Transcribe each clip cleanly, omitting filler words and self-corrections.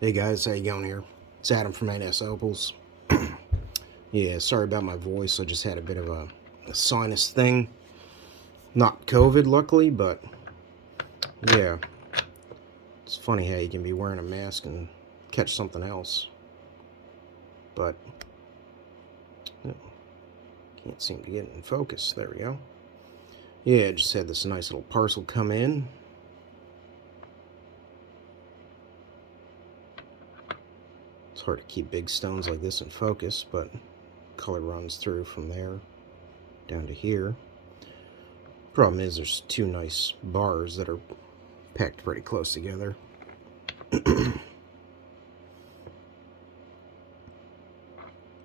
Hey guys, how you going here? It's Adam from NS Opals. Yeah, sorry about my voice. I just had a bit of a sinus thing. Not COVID, luckily, but yeah. It's funny how you can be wearing a mask and catch something else. But can't seem to get it in focus. There we go. Yeah, I just had this nice little parcel come in. It's hard to keep big stones like this in focus, but color runs through from there down to here. Problem is there's two nice bars that are packed pretty close together.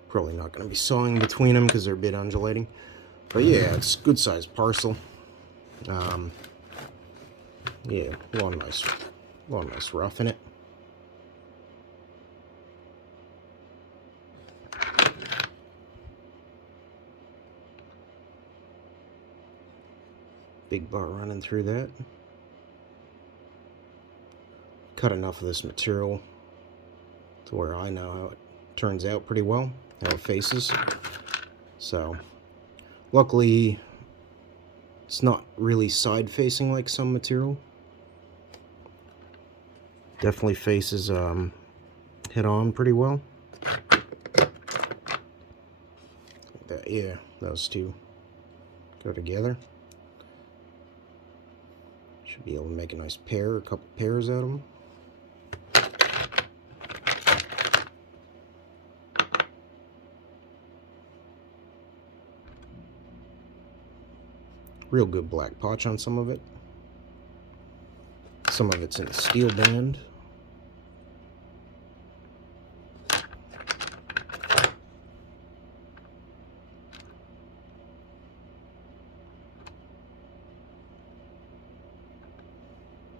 Probably not going to be sawing between them because they're a bit undulating. But yeah, it's a good sized parcel. Yeah, a lot of nice rough in it. Big bar running through that. Cut enough of this material to where I know how it turns out pretty well, how it faces. So, luckily, it's not really side facing like some material. Definitely faces head on pretty well. That, yeah, those two go together. Should be able to make a nice pair, a couple pairs out of them. Real good black potch on some of it. Some of it's in the steel band.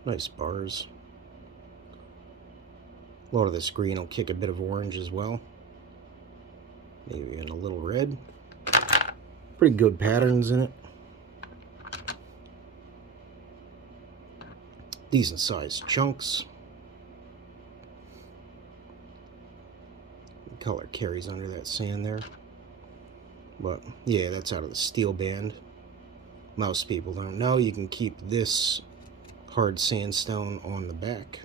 Nice bars. A lot of this green will kick a bit of orange as well. Maybe in a little red. Pretty good patterns in it. Decent sized chunks. The color carries under that sand there. But yeah, that's out of the steel band. Most people don't know you can keep this hard sandstone on the back.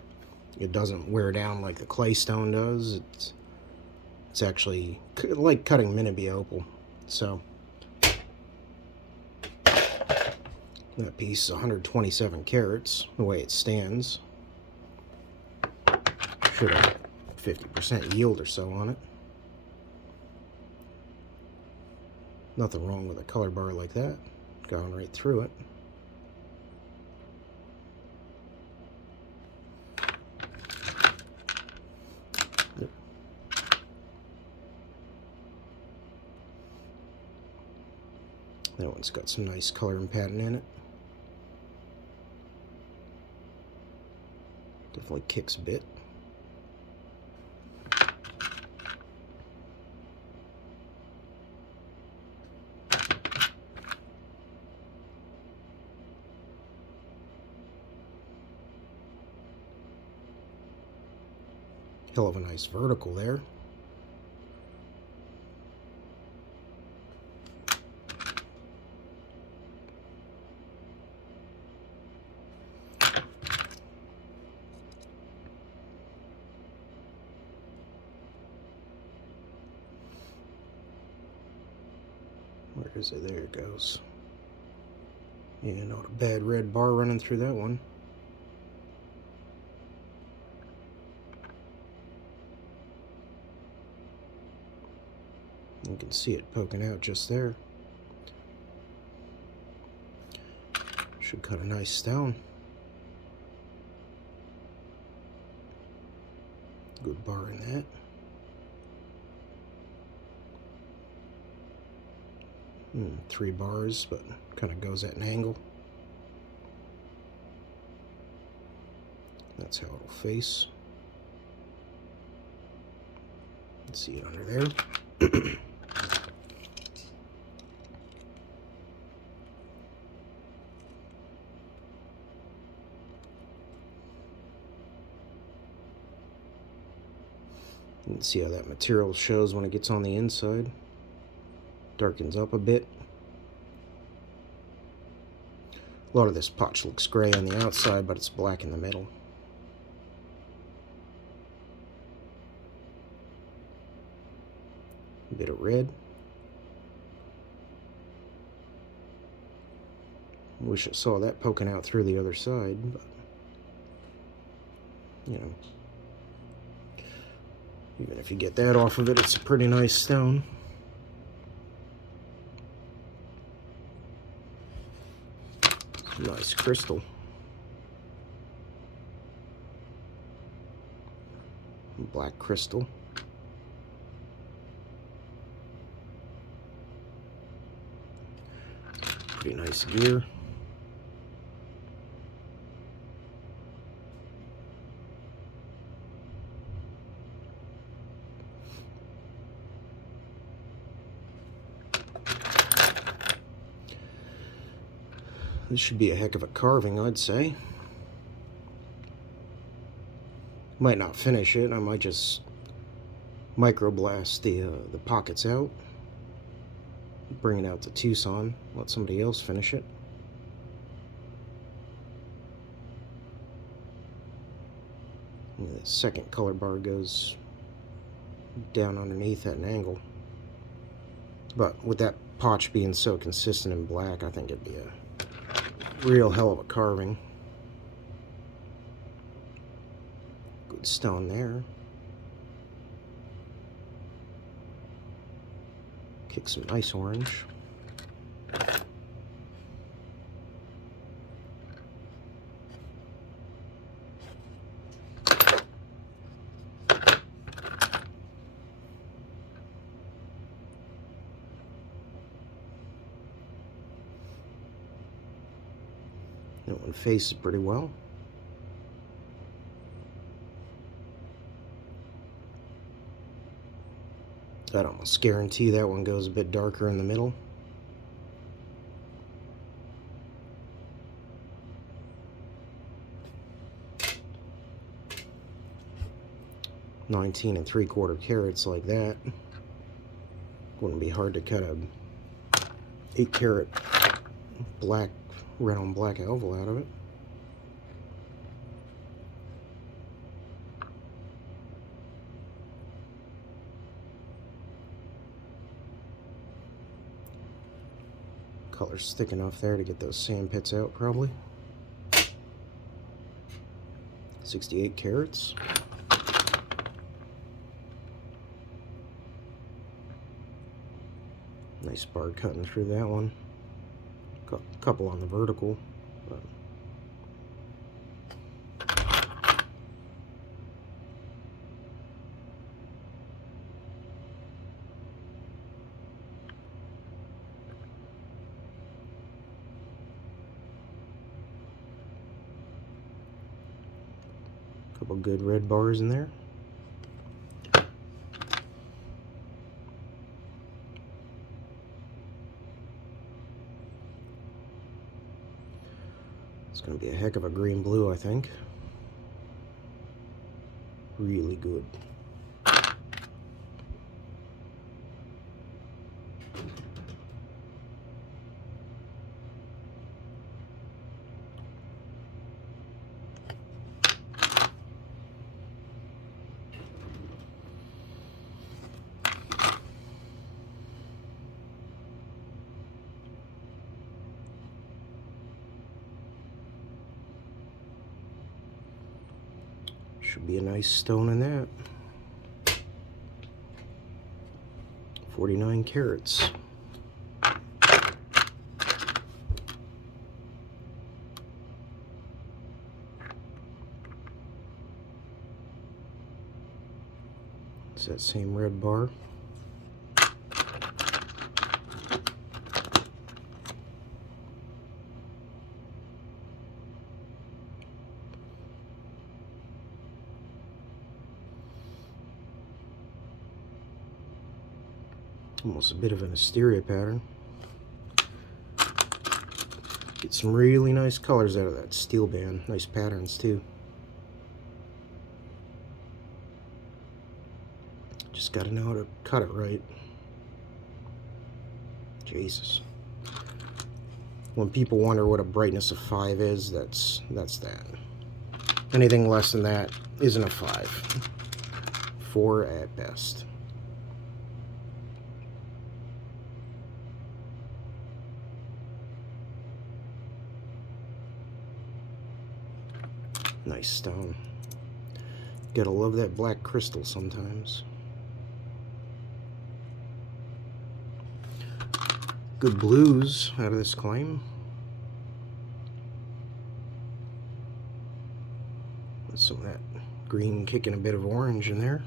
It doesn't wear down like the clay stone does. It's actually like cutting Miniby opal. So that piece is 127 carats the way it stands. Should have 50% yield or so on it. Nothing wrong with a color bar like that, going right through it. That one's got some nice color and pattern in it. Definitely kicks a bit. Hell of a nice vertical there. Where is it? There it goes. Yeah, not a bad red bar running through that one. You can see it poking out just there. Should cut a nice stone. Good bar in that. Three bars, but kind of goes at an angle. That's how it'll face. Let's see it under there. You can see how that material shows when it gets on the inside. Darkens up a bit. A lot of this potch looks gray on the outside, but it's black in the middle. A bit of red. Wish I saw that poking out through the other side, but you know, even if you get that off of it, it's a pretty nice stone. Nice crystal. Black crystal. Pretty nice gear. This should be a heck of a carving, I'd say. Might not finish it. I might just microblast the pockets out, bring it out to Tucson, let somebody else finish it. And the second color bar goes down underneath at an angle. But with that potch being so consistent in black, I think it'd be a real hell of a carving. Good stone there. Kick some nice orange. That one faces pretty well. I'd almost guarantee that one goes a bit darker in the middle. $19 3/4 carats like that. Wouldn't be hard to cut a 8-carat black, red on black oval out of it. Color's thick enough there to get those sand pits out, probably. 68 carats. Nice bar cutting through that one. Couple on the vertical. But couple good red bars in there. It's going to be a heck of a green blue, I think. Really good. Should be a nice stone in that. 49 carats. It's that same red bar. Almost a bit of an asteria pattern. Get some really nice colors out of that steel band. Nice patterns too. Just got to know how to cut it right. Jesus. When people wonder what a brightness of 5 is, that's that. Anything less than that isn't a 5. 4 at best. Nice stone. Gotta love that black crystal sometimes. Good blues out of this claim. With some of that green kicking a bit of orange in there.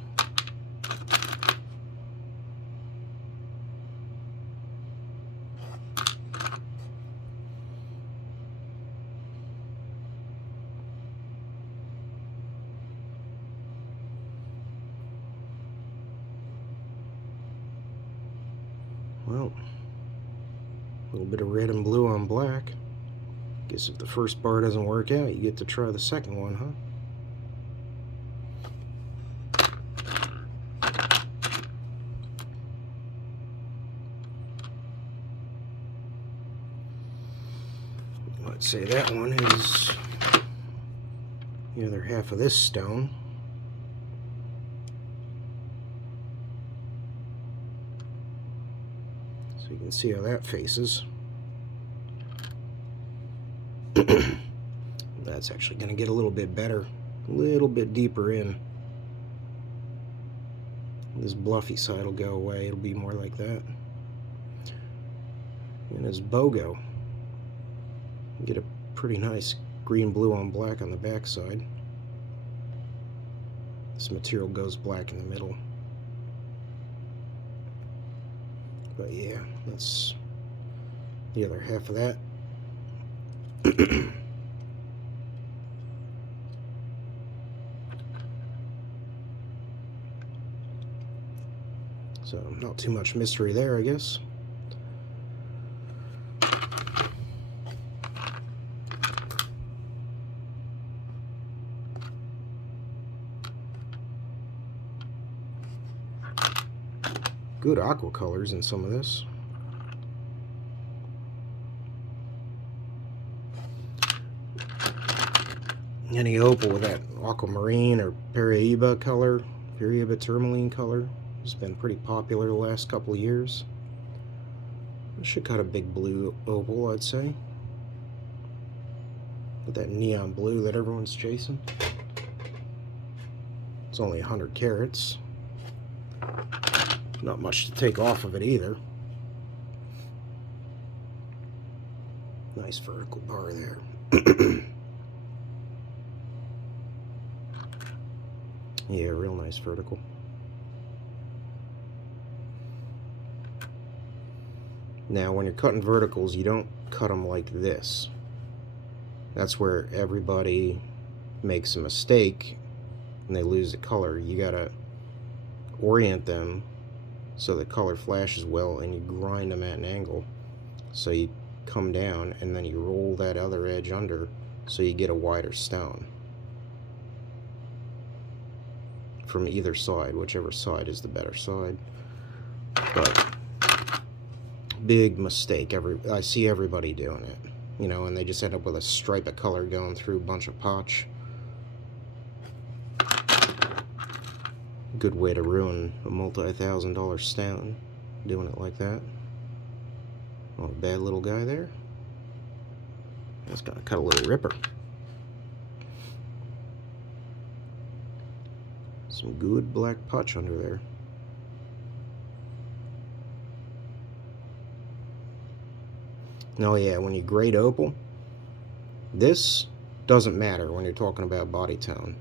Well, a little bit of red and blue on black. Guess if the first bar doesn't work out, you get to try the second one, huh? Let's say that one is the other half of this stone. So you can see how that faces. That's actually going to get a little bit better, a little bit deeper in. This bluffy side will go away, it'll be more like that. And as BOGO, get a pretty nice green blue on black on the back side. This material goes black in the middle. But yeah, that's the other half of that. So not too much mystery there, I guess. Good aqua colors in some of this. Any opal with that aquamarine or Paraiba color, Paraiba tourmaline color, has been pretty popular the last couple of years. I should cut a big blue opal, I'd say. With that neon blue that everyone's chasing. It's only 100 carats. Not much to take off of it either. Nice vertical bar there. Yeah, real nice vertical. Now, when you're cutting verticals, you don't cut them like this. That's where everybody makes a mistake and they lose the color. You gotta orient them so the color flashes well, and you grind them at an angle. So you come down and then you roll that other edge under so you get a wider stone from either side, whichever side is the better side. But big mistake. I see everybody doing it, you know, and they just end up with a stripe of color going through a bunch of potch. Good way to ruin a multi-$1,000 stone, doing it like that. Oh, a bad little guy there. That's gonna cut a little ripper. Some good black potch under there. Oh yeah, when you grade opal, this doesn't matter when you're talking about body tone.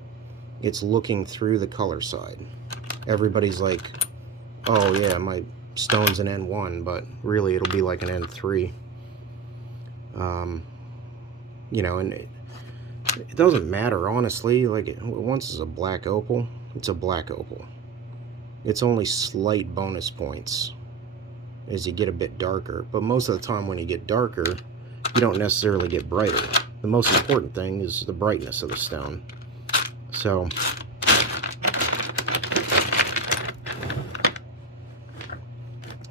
It's looking through the color side. Everybody's like, oh yeah, my stone's an N1, but really it'll be like an N3. You know, and it doesn't matter, honestly. Like, once it's a black opal, it's a black opal. It's only slight bonus points as you get a bit darker, but most of the time when you get darker, you don't necessarily get brighter. The most important thing is the brightness of the stone. So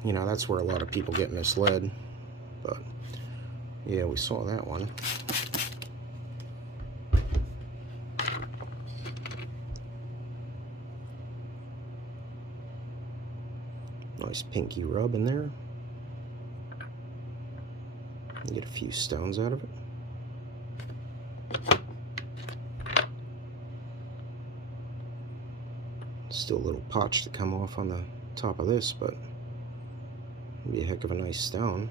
you know, that's where a lot of people get misled. But yeah, we saw that one. Nice pinky rub in there. Get a few stones out of it. Still a little potch to come off on the top of this, but it'll be a heck of a nice stone.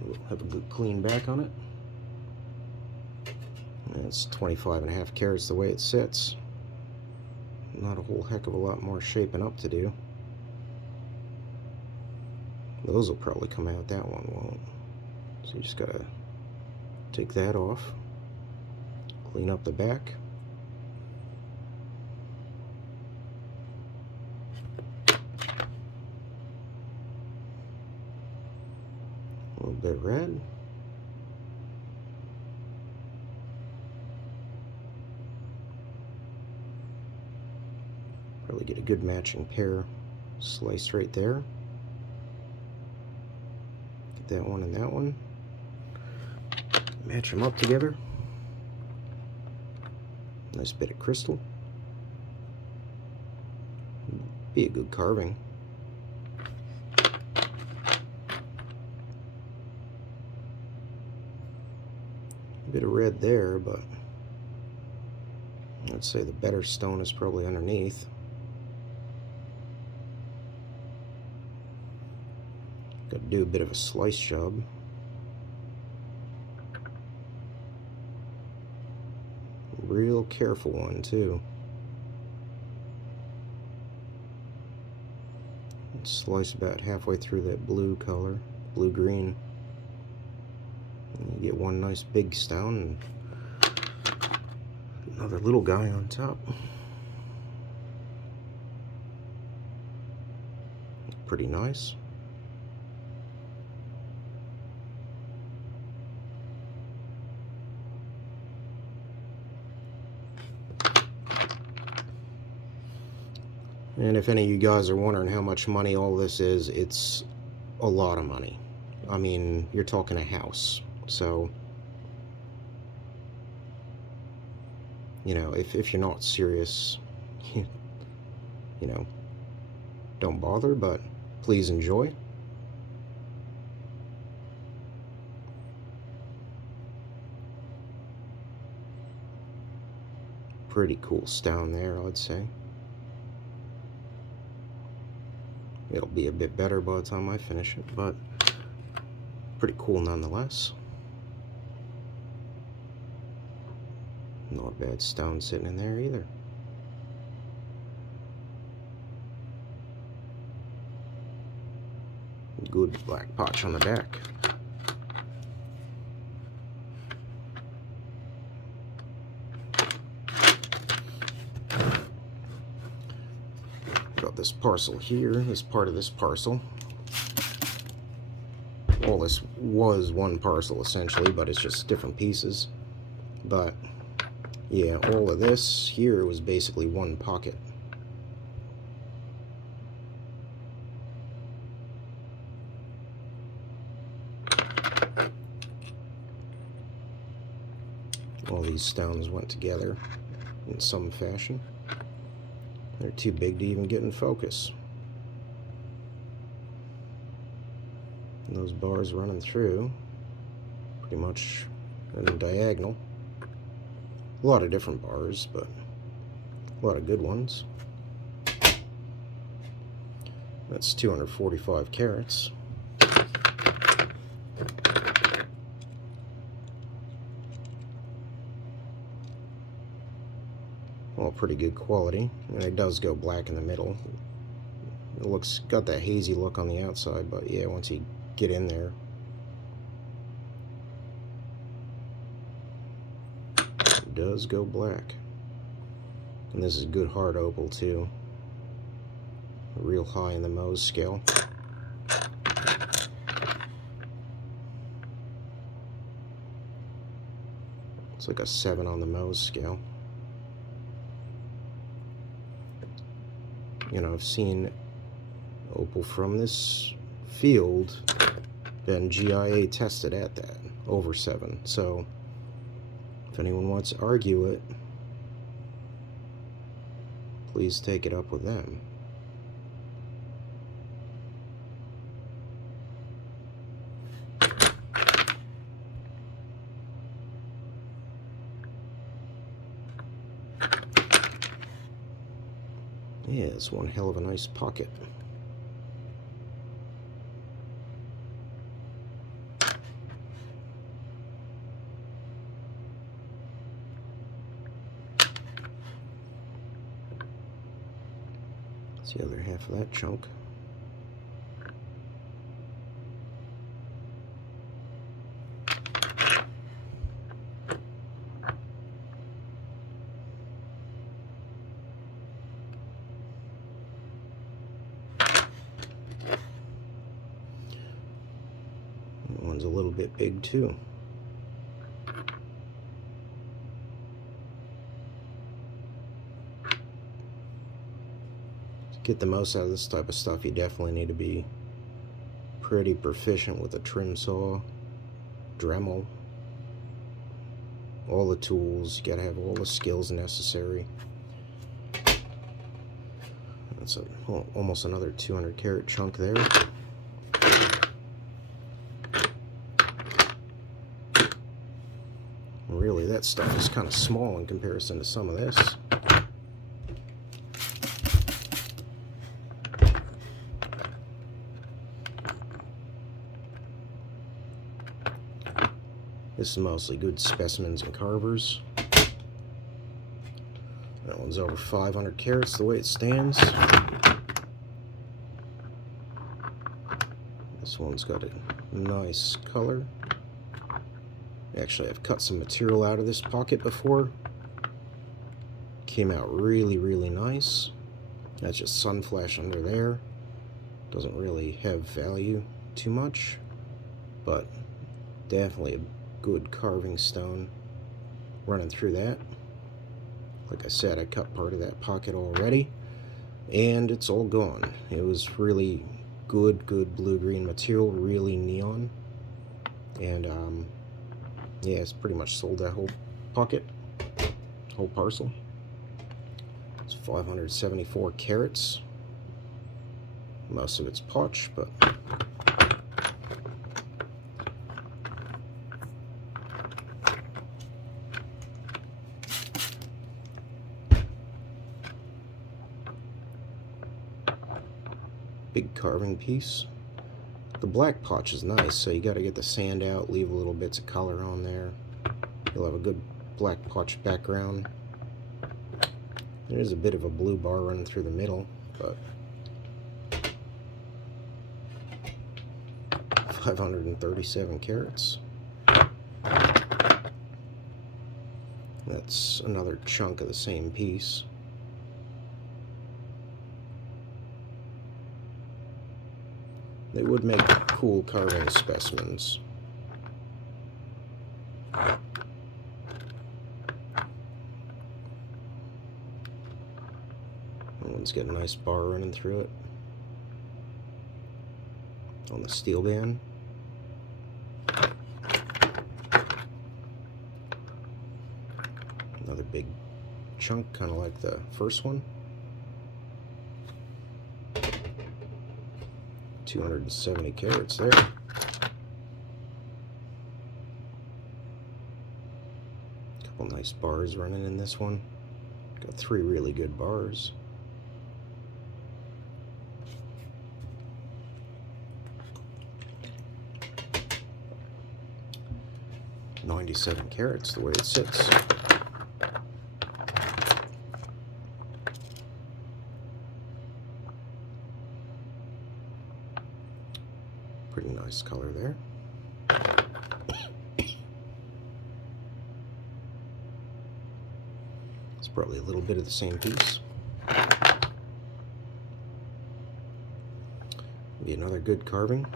We'll have a good clean back on it. And it's 25.5 carats the way it sits. Not a whole heck of a lot more shaping up to do. Those will probably come out, that one won't. So you just gotta take that off, clean up the back. A little bit red. Probably get a good matching pair sliced right there. Get that one and that one. Match them up together. Nice bit of crystal. Be a good carving. A bit of red there, but I'd say the better stone is probably underneath. Got to do a bit of a slice job. Real careful one too. Slice about halfway through that blue color, blue-green. And you get one nice big stone and another little guy on top. Pretty nice. And if any of you guys are wondering how much money all this is, it's a lot of money. I mean, you're talking a house. So, you know, if you're not serious, you know, don't bother, but please enjoy. Pretty cool stone there, I'd say. It'll be a bit better by the time I finish it, but pretty cool nonetheless. Not a bad stone sitting in there either. Good black potch on the back. Got this parcel here, this part of this parcel. Well, this was one parcel essentially, but it's just different pieces. But yeah, all of this here was basically one pocket. All these stones went together in some fashion. They're too big to even get in focus. And those bars running through, pretty much in a diagonal. A lot of different bars, but a lot of good ones. That's 245 carats. All pretty good quality, and it does go black in the middle. It looks, got that hazy look on the outside, but yeah, once you get in there, it does go black. And this is good hard opal too, real high in the Mohs scale. It's like a 7 on the Mohs scale. You know, I've seen Opal from this field been GIA tested at that, over 7. So if anyone wants to argue it, please take it up with them. Yeah, it's one hell of a nice pocket. It's the other half of that chunk. That one's a little bit big too. To get the most out of this type of stuff, you definitely need to be pretty proficient with a trim saw, Dremel, all the tools. You gotta have all the skills necessary. That's almost another 200 carat chunk there. Really, that stuff is kind of small in comparison to some of this. This is mostly good specimens and carvers. That one's over 500 carats the way it stands. This one's got a nice color. Actually, I've cut some material out of this pocket before. Came out really, really nice. That's just sun flash under there. Doesn't really have value too much, but definitely a good carving stone running through that. Like I said, I cut part of that pocket already, and it's all gone. It was really good blue-green material, really neon, and yeah, it's pretty much sold that whole pocket, whole parcel. It's 574 carats. Most of it's potch, but big carving piece. The black potch is nice, so you got to get the sand out, leave little bits of color on there. You'll have a good black potch background. There's a bit of a blue bar running through the middle, but 537 carats. That's another chunk of the same piece. They would make cool carving specimens. That one's got a nice bar running through it on the steel band. Another big chunk, kind of like the first one. 270 carats there. Couple nice bars running in this one. Got 3 really good bars. $97 carats the way it sits. Pretty nice color there. It's probably a little bit of the same piece. Be another good carving.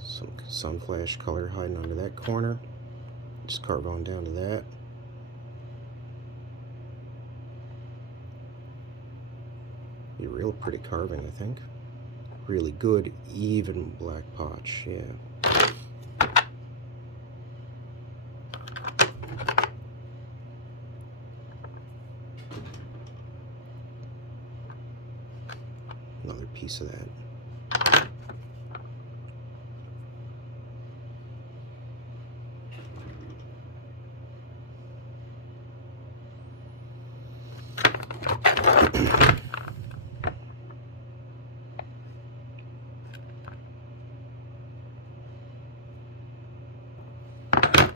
Some sun flash color hiding under that corner. Just carve on down to that. Be real pretty carving, I think. Really good, even black potch, yeah. Another piece of that.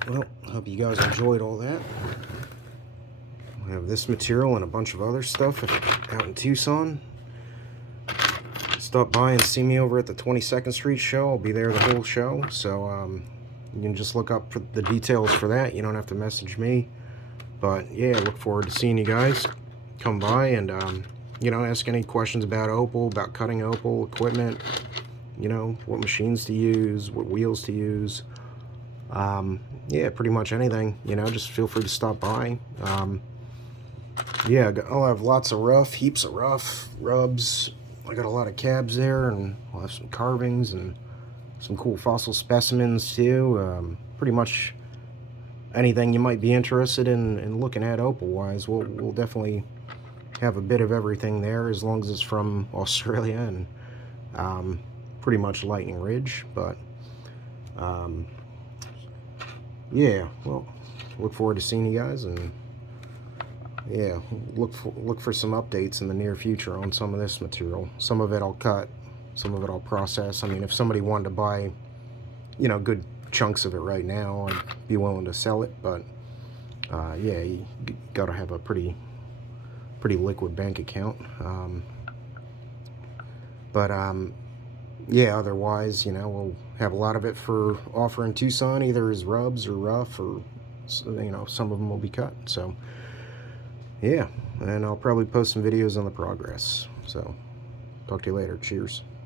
Well, hope you guys enjoyed all that. I have this material and a bunch of other stuff out in Tucson. Stop by and see me over at the 22nd Street show. I'll be there the whole show, so you can just look up for the details for that. You don't have to message me. But yeah, look forward to seeing you guys. Come by and you know, ask any questions about Opal, about cutting Opal equipment. You know, what machines to use, what wheels to use. Yeah, pretty much anything. You know, just feel free to stop by. Yeah, I'll have lots of rough, heaps of rough, rubs. I got a lot of cabs there, and I'll have some carvings and some cool fossil specimens too. Pretty much anything you might be interested in looking at Opal-wise. We'll definitely have a bit of everything there, as long as it's from Australia and pretty much Lightning Ridge. But yeah, well, look forward to seeing you guys, and yeah, look for some updates in the near future on some of this material. Some of it I'll cut, some of it I'll process. I mean, if somebody wanted to buy, you know, good chunks of it right now, I'd be willing to sell it. But yeah, you gotta have a pretty liquid bank account. Yeah, otherwise, you know, we'll have a lot of it for offer in Tucson, either as rubs or rough, or, you know, some of them will be cut. So yeah, and I'll probably post some videos on the progress. So talk to you later. Cheers.